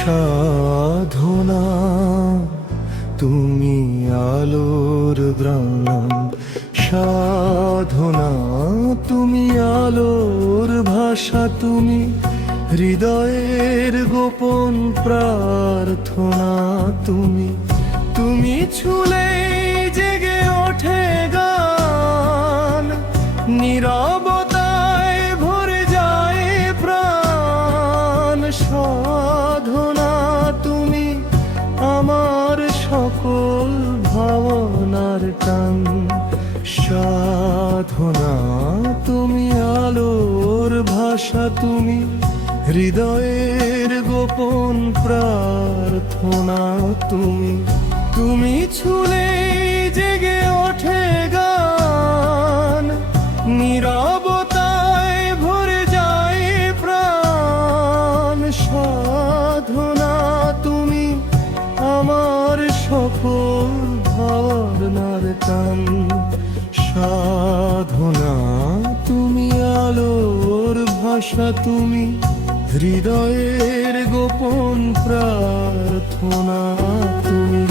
সাধনা তুমি আলোর গ্রাম, সাধনা তুমি আলোর ভাষা, তুমি হৃদয়ের গোপন প্রার্থনা, তুমি তুমি ছুলে জেগে ওঠে গান, নীরবতায় ভরে যায় প্রাণ। সাধনা তুমি আমার সকল ভাবনার টান, সাধনা তুমি আলোর ভাষা, তুমি হৃদয়ের গোপন প্রার্থনা, তুমি তুমি ছুলে জেগে ওঠে গান, নীরবতায় ভরে যায় প্রাণ। সাধনা তুমি আমার সকল ভাবনার টান, সাধনা তুমি আলোর ভাষা, তুমি হৃদয়ের গোপন প্রার্থনা, তুমি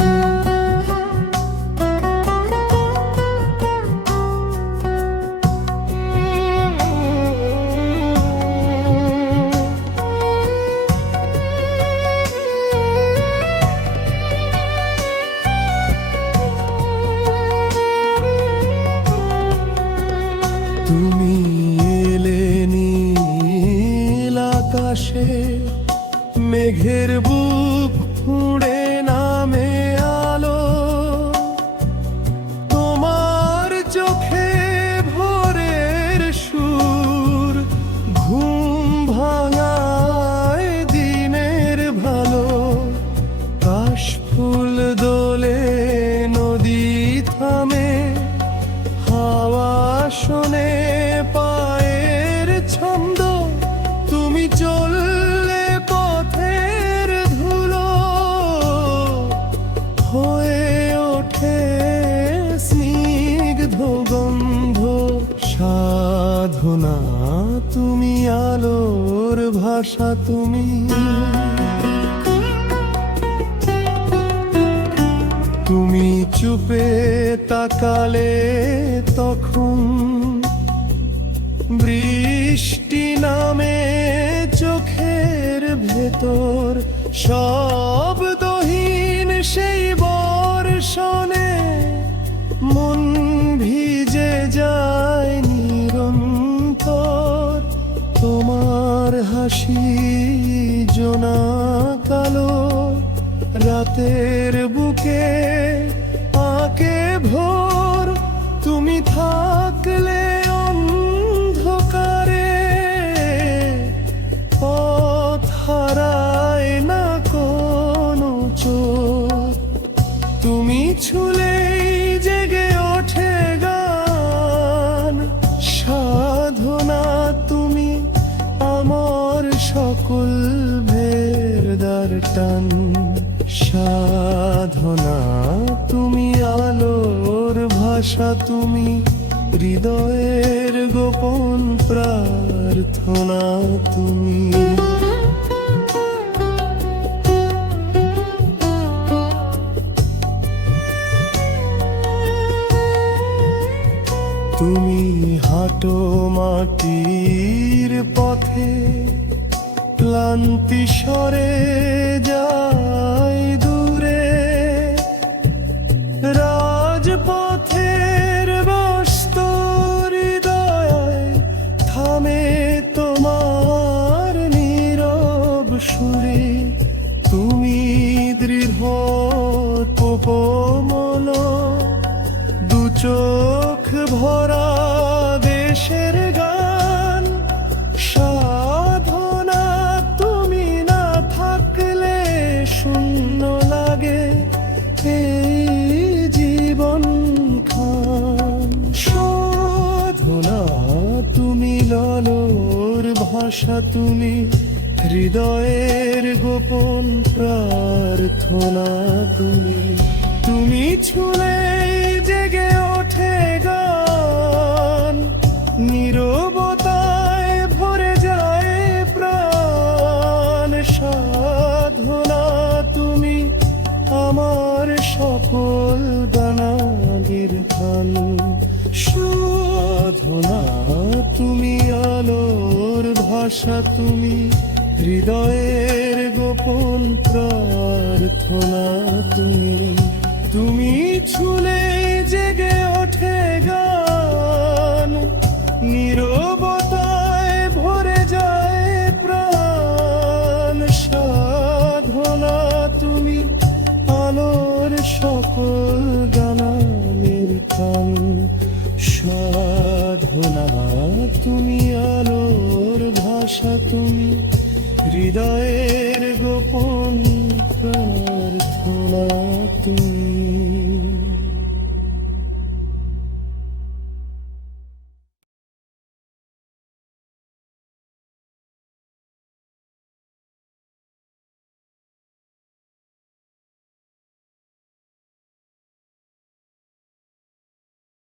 তুমি এলে নীল আকাশে, মেঘের বুক ফুঁড়ে নামে আলো, তোমার চোখে ভোরের সুর ঘুম ভাঙায় দিনের ভালো। কাশফুল দোলে নদী থামে, হাওয়া শোনে পায়ের ছন্দ, তুমি চললে পথের ধুলো হয়ে ওঠে স্নিগ্ধ গন্ধ। সাধনা তুমি আলোর ভাষা, তুমি তুমি চুপে তাকালে তখন বৃষ্টি নামে চোখের ভেতর, শব্দহীন সেই বর্ষণে মন ভিজে যায় নিরন্তর। তোমার হাসি জোনা কালো রাতের বুকে আঁকে ভোর, তুমি থাকলে অন্ধকারে পথ হারায় না কোনো চোখ। তুমি ছুলেই জেগে ওঠে গান, সাধনা তুমি আমার সকল ভেরদার টান। সাধনা তুমি আলোর ভাষা, তুমি হৃদয়ের গোপন প্রার্থনা, তুমি তুমি হাঁটো মাটির পথে, ক্লান্তি সরে যায় দূরে, রাজপথের ব্যস্ত হৃদয় থামে তোমার নীরব সুরে। তুমি দৃঢ় কোমল, দু চোখ ভরা দেশের গান। সাধনা তুমি না থাকলে শূন্য লাগে এই জীবন খান। সাধনা তুমি আলোর ভাষা, তুমি হৃদয়ের গোপন প্রার্থনা, তুমি তুমি ছুলে জেগে ওঠে গান, নীরবতায় ভরে যায় প্রাণ। সাধনা ভাষা তুমি, হৃদয়ের গোপন প্রার্থনা তুমি। তুমি ছুলে জেগে ওঠে গান, নীরবতায় ভরে যায় প্রাণ। সাধনা তুমি, আলোর সকল গানের টান। সাধনা তুমি, আলোর ভাষা তুমি, হৃদয়ের গোপন প্রার্থনা তুমি।